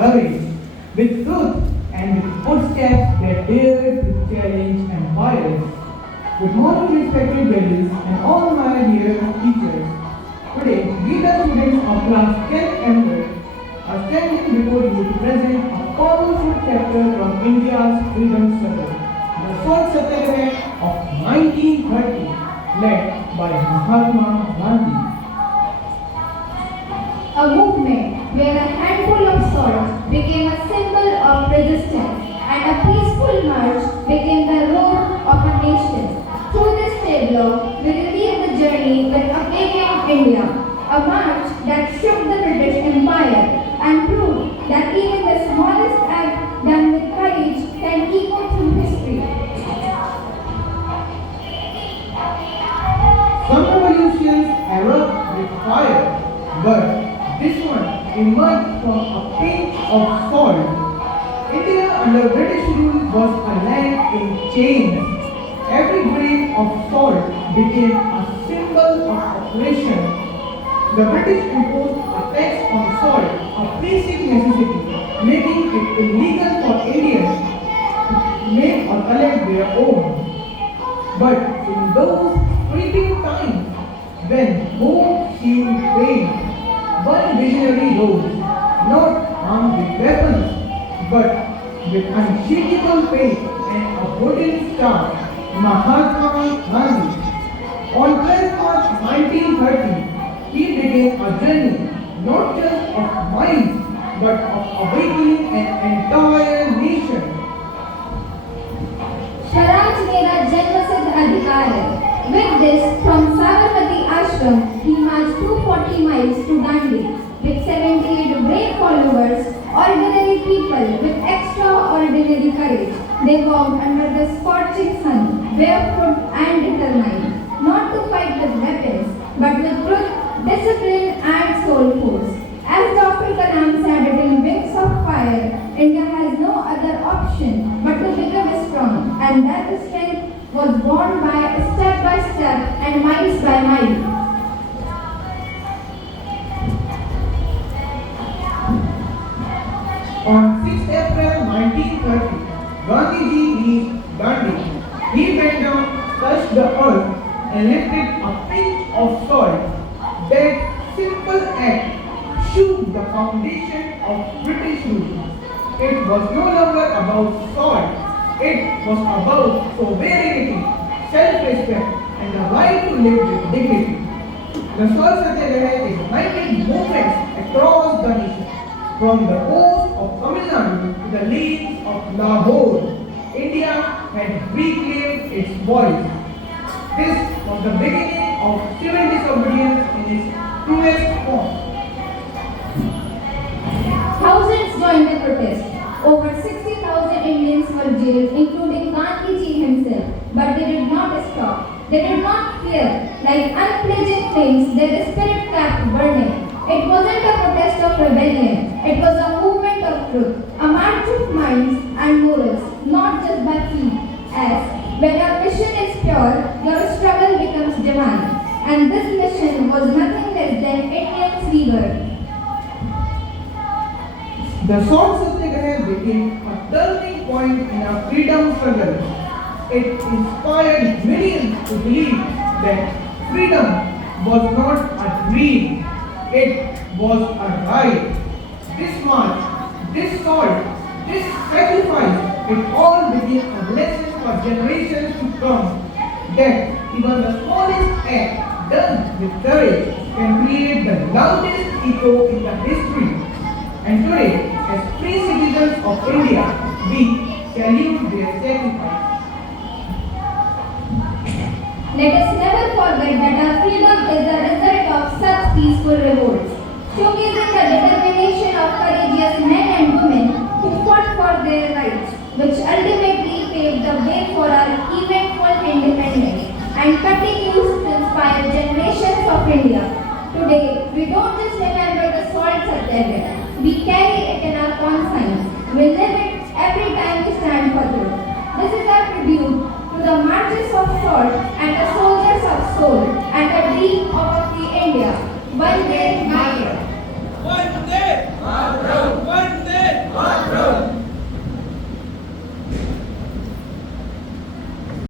courage, with truth, and with footsteps that dared to challenge empires. Good morning, respected judges, and all my dear teachers. Today, we the students of class 10 M are standing before you to present a powerful chapter from India's freedom struggle, the Salt Satyagraha of 1930, led by Mahatma Gandhi. A movement where a handful of salt became a symbol of resistance and a peaceful march became the roar of a nation. Through this tableau, we relive the journey with awakening India, a march that shook the British Empire and proved that even the smallest act done with courage can echo through history. Some revolutions erupt with fire, but this one emerged from a pinch of salt. India under British rule was a land in chains. Every grain of salt became a symbol of oppression. The British imposed a tax on salt, a basic necessity, making it illegal for Indians to make or collect their own. But in those creeping times, when hope seemed faint, one visionary rose, not armed with weapons, but with unshakable faith and a golden star, Mahatma Gandhi. On 12 March 1930, he began a journey not just of minds, but of awakening an entire nation. Swaraj मेरा जन्मसिद्ध अधिकार है. With this, from Sabarmati Ashram, he marched 240 miles to Dandi with 78 brave followers, ordinary people with extraordinary courage. They walked under the scorching sun, barefoot and determined, not to fight with weapons, but with truth, discipline and soul force. As Dr. Kalam said it in Wings of Fire, India has no other option but to become strong, and that strength was born by step and miles by mile. On 6 April 1930, Gandhiji reached Dandi. He bent down, touched the earth, and lifted a pinch of salt. That simple act shook the foundation of British rule. It was no longer about salt. It was about sovereignty, self-respect, and the right to live with dignity. The Salt Satyagraha ignited movements across the nation, from the coast of Tamil Nadu to the lanes of Lahore. India had reclaimed its voice. This was the beginning of civil disobedience in its truest form. Thousands joined the protest. Over 60,000 Indians were jailed, including Gandhiji himself. But they did not stop. They did not fear. Like unfledging flames, their spirit kept burning. It wasn't a protest of rebellion. It was a movement of truth, a march of minds and morals, not just by feet. As when your mission is pure, your struggle becomes divine. And this mission was nothing less than Indian rebirth. The Salt Satyagraha became a turning point in our freedom struggle. It inspired millions to believe that freedom was not a dream, it was a right. This march, this salt, this sacrifice, it all became a lesson for generations to come that even the smallest act done with courage can create the loudest echo in the history. And today, as free citizens of India, we salute their sacrifice. Let us never forget that our freedom is the result of such peaceful revolts, showcasing the determination of courageous men and women who fought for their rights, which ultimately paved the way for our eventful independence and continues to inspire generations of India. Today, we don't just remember the Salt Satyagraha. We carry it in our conscience. We live it every time we stand for truth. This is our tribute to the marches of salt and the soldiers of soul and the dream of a free India. Vande Mataram. Vande Mataram.